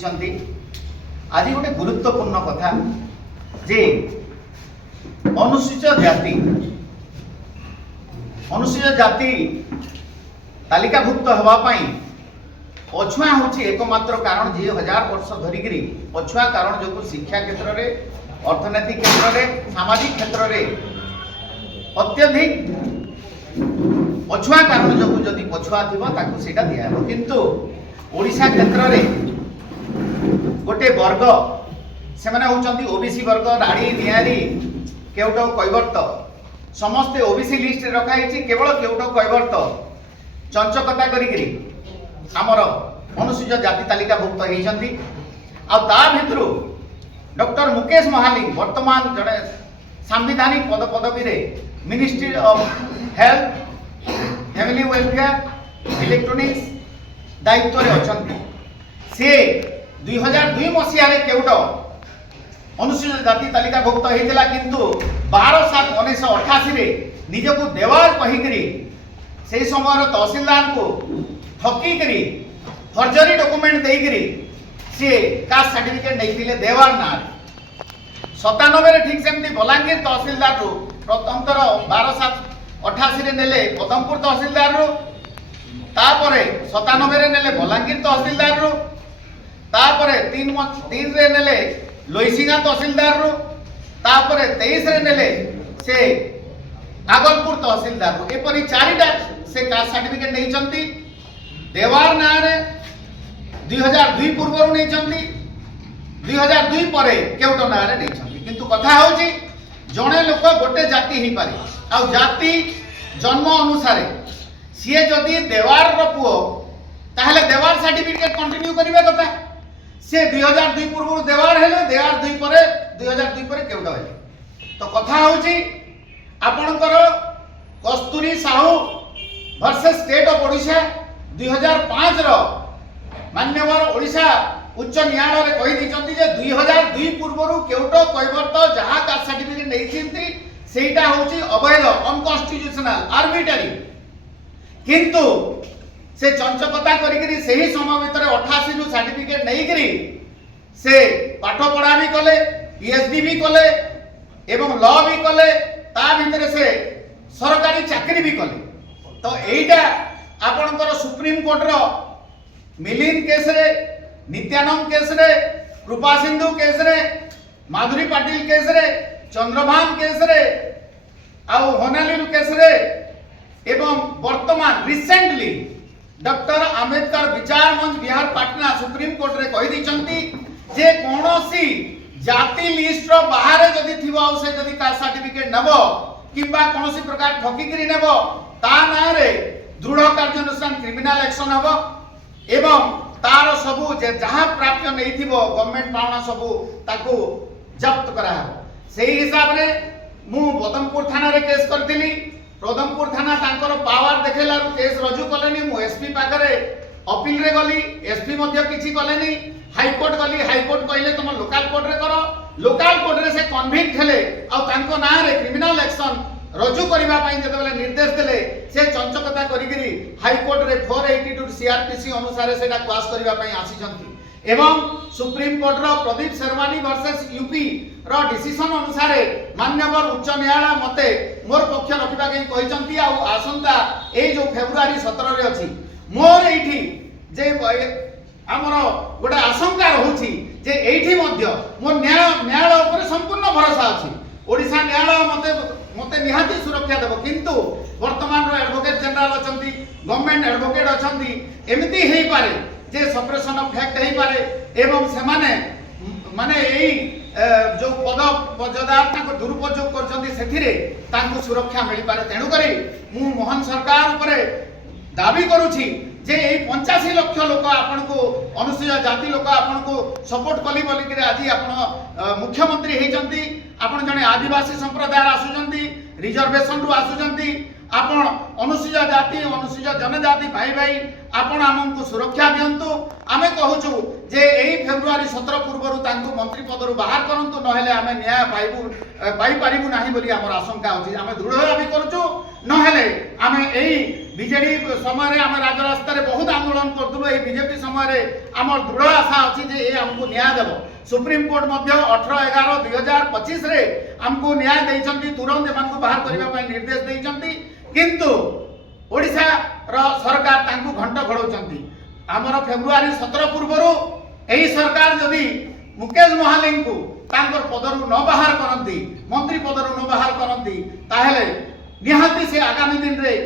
ଆସିଛନ୍ତି। ଆଜି ଗୋଟେ ଗୁରୁତ୍ୱପୂର୍ଣ୍ଣ କଥା ଯେ ଅନୁସୂଚିତ ଜାତି ତାଲିକାଭୁକ୍ତ ହେବା ପାଇଁ ପଛୁଆ ହେଉଛି एकमात्र कारण जी 1000 वर्ष धरिकी पछुआ कारण जो शिक्षा क्षेत्र में अर्थनैतिक क्षेत्र में सामाजिक क्षेत्र में अत्यधिक पछुआ कारण जो जदि पछुआ थी सेटा दिया किंतु ओडिशा क्षेत्र में गोटे वर्ग से माने होचंती ओबीसी वर्ग राड़ी नियारी केउट कैवर्त समस्ते ओबीसी लिस्ट रखाई केवल केउट कैवर्त चंचकता करी आमर अनुसूचित जाति तालिकाभुक्त होती भितर डॉक्टर मुकेश महालिंग वर्तमान जड़े सांविधानिक पदवी रे ministry of health family welfare electronics दायित्व रे अछंती। से 2002 मसीह केउट अनुसूचित जाति तालिकाभुक्त होता किंतु 12/7/1988 रे निजको देवार कहीकरी से समय तहसीलदार को ठकी करी फर्जरी डॉक्यूमेंट देकरी सी कास्ट सर्टिफिकेट नहीं देवार ना 97 ठीक सेमती बलांगीर तहसीलदार रु प्रथम थर 12/7/88 रे नेले पदमपुर तहसीलदार रु तापरे 97 रे नेले बलांगीर तहसीलदार रु तापरे 3 रे नेले लोईसिंगा तहसीलदार रु तापरे 23 रे नेले से आगलपुर तहसीलदार रु एपरी 4टा से कास्ट सर्टिफिकेट नहीं चंती देवार ना रे 2002 पूर्व नहीं चंती 2002 परे केउट ना रे नहीं चंती किंतु कथा होची जणे लोक गोटे जाति ही पारे आ जाति जन्म अनुसार सीए जदि देवार रो पुओ ताहले देवार सर्टिफिकेट कंटिन्यू करिवे कथा से 2002 पूर्व देवार हेले देवार 2002 परे केउट हेले तो कथा होची आपनकर Kasturi Sahu versus state of Odisha 2005 रो मान्यवर ओडिशा उच्च न्यायालय रे कहि दिचंती जे 2002 पूर्वरु केउट कैवर्त जहा कास्ट सर्टिफिकेट नै छिंती सेटा होची अवैध अनकॉन्स्टिट्यूशनल आर्बिट्ररी किंतु से चंचकता करिकरी सही समय भीतर 88 रु सर्टिफिकेट नै करी से पाठ पढ़ा भी कले पीएचडी भी कले एवं लॉ भी कले ता भीतर से सरकारी चाकरी भी कले तो एइटा आपनकर सुप्रीम कोर्ट रो मिलिंद केस रे नित्यानंद केस रे कृपा सिंधु केस रे माधुरी पाटिल केस रे चंद्रभान केस रे आउ होनालिन केस रे एवं वर्तमान रिसेंटली डॉक्टर अंबेडकर विचार मंच बिहार पाटना सुप्रीम कोर्ट रे कहि दिचंती जे कोनोसी जाति लिस्ट रो बाहर जदि थिबो आ से जदि कास्ट सर्टिफिकेट नबो किबा कोनोसी प्रकार ठकी करी नेबो ता ना रे दृढ़ कार्यानुष्ठान क्रिमिनाल एक्शन हबो एवं तार सबु जे जहां प्राप्य नहीं थिबो गवर्नमेंट पावना सबु ताकू जब्त करा हबो सेही हिसाब रे मु बदमपुर थाना रे केस करथिली प्रदमपुर थाना तांकर पावर देखेला केस रजू कलेनी मु एसपी पाखरे अपील रे गली एसपी मध्ये किछि कलेनी हाई कोर्ट गली हाई कोर्ट कहले तुम लोकल कोर्ट रे करो लोकल कोर्ट रे से कन्विक्ट हेले आ तांको ना रे क्रिमिनल एक्शन रजू करबा पई जतबेले निर्देश देले से चंचकता करिगिरी हाई कोर्ट रे 482 सीआरपीसी अनुसार सेटा क्लास करबा पई आसी जंती एवं सुप्रीम कोर्ट रो प्रदीप शर्मानी वर्सेस यूपी रो डिसीजन अनुसार माननीय उच्च न्यायालय मते मोर पक्ष रखिबा के कहिसंती आ आसंता ए जो फेब्रुआरी 17 रे अछि मोर एठी जे हमर गोटे आशंका रहउछि जे एठी मध्य मोर न्यायालय ऊपर संपूर्ण भरोसा अछि ओडिशा न्यायालय मते निहाती सुरक्षा देबो किंतु वर्तमान रो एडवोकेट जनरल अछंती गवर्नमेंट एडवोकेट अछंती एमिति हेई पारे जे सप्रेशन ऑफ फैक्ट हेई पारे एवं से माने एई जो पददार ताको दुरुपयोग करछंती सेथिरे ताको सुरक्षा मिली पारे तेनु करी मु मोहन सरकार ऊपर दाबी करूछि जे एई 85 लाख लोक आपन को अनुसूचित जाति लोक आपन को सपोर्ट कली बोली कि आज आपन मुख्यमंत्री हेचंती आपन जने आदिवासी संप्रदाय आसुचंती रिजर्वेशन रु आसुचंती आपण अनुसूचित जाति अनुसूचित जनजाति भाई भाई आपण आमको सुरक्षा दिंतु आमे कहूछु जे एई फेब्रुआरी 17 पूर्व तांको मंत्री पदरु बाहर करंतु नहेले आमे न्याय पाई पारिबु नाही बोली हमर आशंका अछि आमे दृढ़ दाबी करूछु नहेले आमे एई बीजेडी समय आमे राजरास्ता रे बहुत आंदोलन करथुलु एई बीजेपी समय हमर दृढ़ आशा अछि जे ए हमको न्याय देबो सुप्रीम कोर्ट मध्य 18/11/2025 रे हमको न्याय देइचंती तुरंत एमानको बाहर करिबा पई निर्देश देइचंती किंतु ओडिशा रो सरकार तांको घंटा घड़ौचंती हमर फेब्रुआरी 17 पूर्वरु एही सरकार जदि मुकेश महालिंग को तांकर पदरु न बाहर करंती मंत्री पदरु न बाहर करंती ताहेले निहाती से आगामी दिन रे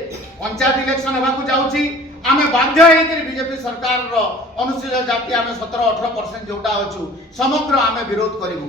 पंचायत इलेक्शन हेबाकू जाउची आमे बाध्य होइकरी बीजेपी सरकार रो अनुसूचित जाति आमे 17-18% जोटा अछु समग्र आमे विरोध करिवु।